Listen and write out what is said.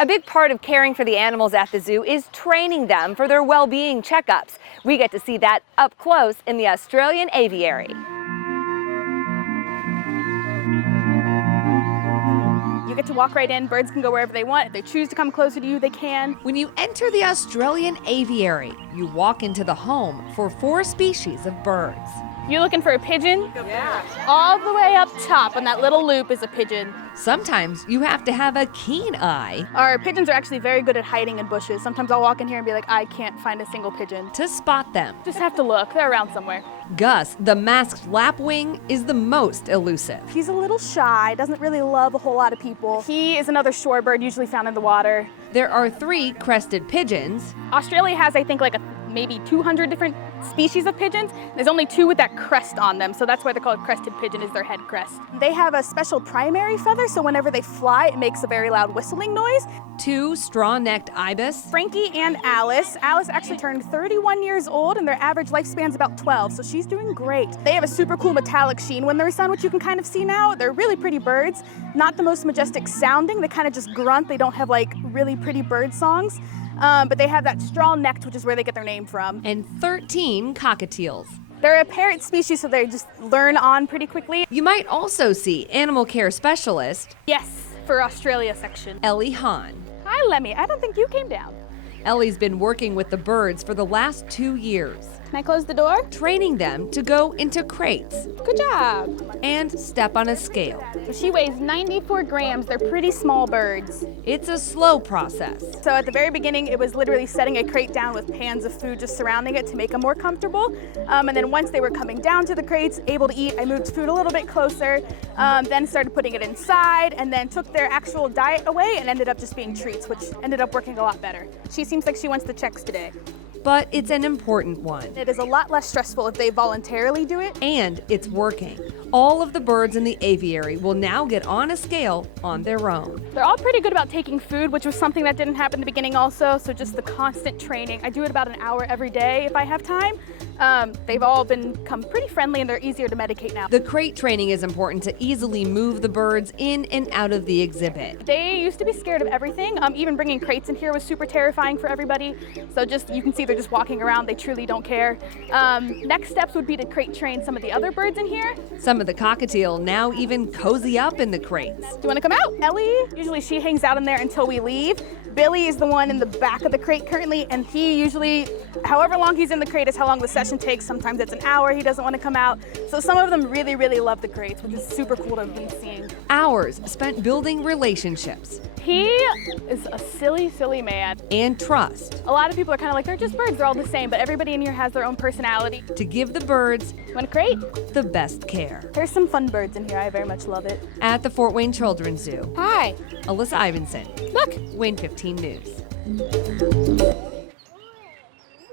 A big part of caring for the animals at the zoo is training them for their well-being checkups. We get to see that up close in the Australian aviary. You get to walk right in. Birds can go wherever they want. If they choose to come closer to you, they can. When you enter the Australian aviary, you walk into the home for 4 species of birds. You're looking for a pigeon? Yeah. All the way up top on that little loop is a pigeon. Sometimes you have to have a keen eye Our pigeons are actually very good at hiding in bushes. Sometimes I'll walk in here and be like, I can't find a single pigeon. to spot them. Just have to look. They're around somewhere. Gus, the masked lapwing, is the most elusive. He's a little shy, doesn't really love a whole lot of people. He is another shorebird, usually found in the water. There are 3 crested pigeons, Australia has, I think, maybe 200 different species of pigeons. There's only 2 with that crest on them, so that's why they're called crested pigeon, is their head crest. They have a special primary feather, so whenever they fly, it makes a very loud whistling noise. 2 straw-necked ibis, Frankie and Alice. Alice actually turned 31 years old, and their average lifespan's about 12, so she's doing great. They have a super cool metallic sheen when they're sun, which you can kind of see now. They're really pretty birds. Not the most majestic sounding. They kind of just grunt. They don't have really pretty bird songs. But they have that straw neck, which is where they get their name from. and 13 cockatiels. They're a parrot species, so they just learn on pretty quickly. You might also see animal care specialist Yes, for Australia section. Ellie Hahn. Hi, Lemmy. I don't think you came down. Ellie's been working with the birds for the last 2 years, Can I close the door? training them to go into crates Good job. and step on a scale. So she weighs 94 grams. They're pretty small birds. It's a slow process. So at the very beginning, it was literally setting a crate down with pans of food just surrounding it to make them more comfortable. And then once they were coming down to the crates, able to eat, I moved food a little bit closer, then started putting it inside, and then took their actual diet away and ended up just being treats, which ended up working a lot better. She seems like she wants the checks today. But it's an important one. It is a lot less stressful if they voluntarily do it. And it's working. All of the birds in the aviary will now get on a scale on their own. They're all pretty good about taking food, which was something that didn't happen in the beginning also, so just the constant training. I do it about an hour every day if I have time. They've all become pretty friendly and they're easier to medicate now. The crate training is important to easily move the birds in and out of the exhibit. They used to be scared of everything. Even bringing crates in here was super terrifying for everybody. So you can see they're just walking around. They truly don't care. Next steps would be to crate train some of the other birds in here. Some of the cockatiel now even cozy up in the crates. Do you want to come out? Ellie, usually she hangs out in there until we leave. Billy is the one in the back of the crate currently, and he usually, however long he's in the crate is how long the session takes. Sometimes it's an hour, he doesn't want to come out. So some of them really, really love the crates, which is super cool to be seeing. Hours spent building relationships He is a silly, silly man. and trust A lot of people are kind of like, they're just birds, they're all the same, but everybody in here has their own personality. to give the birds Want a crate? the best care. There's some fun birds in here, I very much love it. At the Fort Wayne Children's Zoo, Hi, Alyssa Ivinson, look. Wayne 15 News.